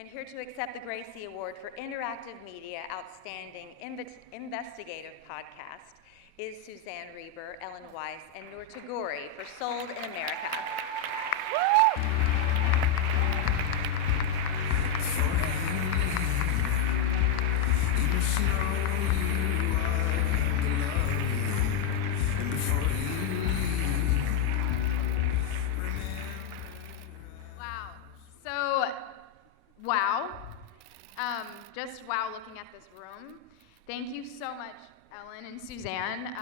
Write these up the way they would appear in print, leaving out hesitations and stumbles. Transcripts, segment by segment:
And here to accept the Gracie Award for Interactive Media Outstanding Investigative Podcast is Suzanne Reber, Ellen Weiss, and Noor Tagouri for Sold in America. Woo! Just wow looking at this room. Thank you so much, Ellen and Suzanne.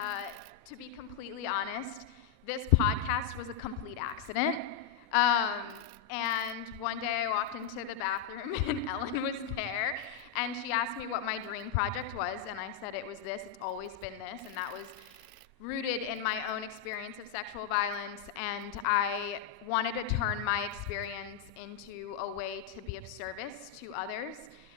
To be completely honest, this podcast was a complete accident. And one day I walked into the bathroom and Ellen was there, and she asked me what my dream project was, and I said it was this, it's always been this, and that was rooted in my own experience of sexual violence, and I wanted to turn my experience into a way to be of service to others.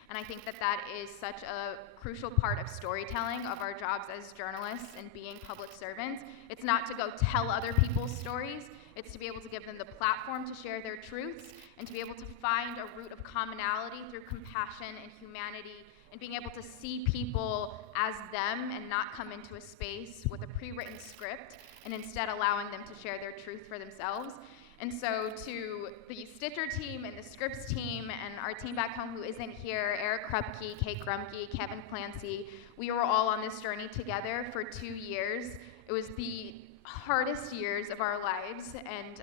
And I think that that is such a crucial part of storytelling, of our jobs as journalists and being public servants. It's not to go tell other people's stories, it's to be able to give them the platform to share their truths and to be able to find a root of commonality through compassion and humanity and being able to see people as them and not come into a space with a pre-written script and instead allowing them to share their truth for themselves. And so to the Stitcher team and the Scripps team and our team back home who isn't here, Eric Krupke, Kate Grumke, Kevin Clancy, we were all on this journey together for 2 years. It was the hardest years of our lives, and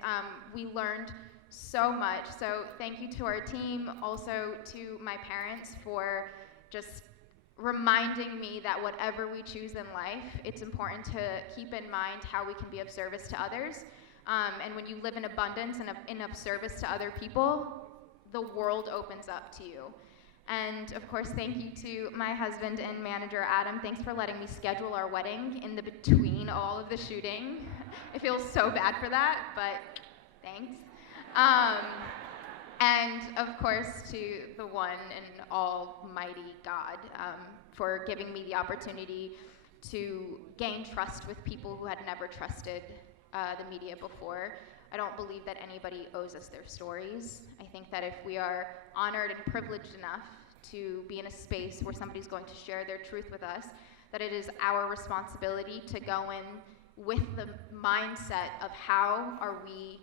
we learned so much. So thank you to our team, also to my parents for just reminding me that whatever we choose in life, it's important to keep in mind how we can be of service to others. And when you live in abundance and of service to other people, the world opens up to you. And of course, thank you to my husband and manager, Adam. Thanks for letting me schedule our wedding in the between all of the shooting. I feel so bad for that, but thanks. And of course, to the one and almighty God for giving me the opportunity to gain trust with people who had never trusted the media before. I don't believe that anybody owes us their stories. I think that if we are honored and privileged enough to be in a space where somebody's going to share their truth with us, that it is our responsibility to go in with the mindset of how are we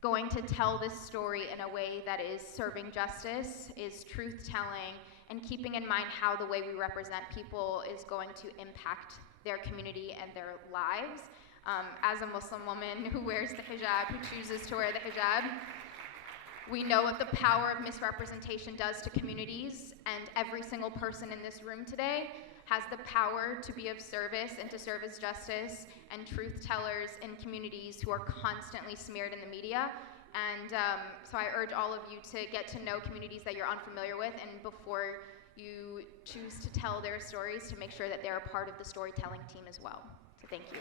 going to tell this story in a way that is serving justice, is truth-telling, and keeping in mind how the way we represent people is going to impact their community and their lives. As a Muslim woman who wears the hijab, who chooses to wear the hijab, we know what the power of misrepresentation does to communities, and every single person in this room today has the power to be of service and to serve as justice and truth tellers in communities who are constantly smeared in the media. And so I urge all of you to get to know communities that you're unfamiliar with, and before you choose to tell their stories, to make sure that they're a part of the storytelling team as well. So thank you.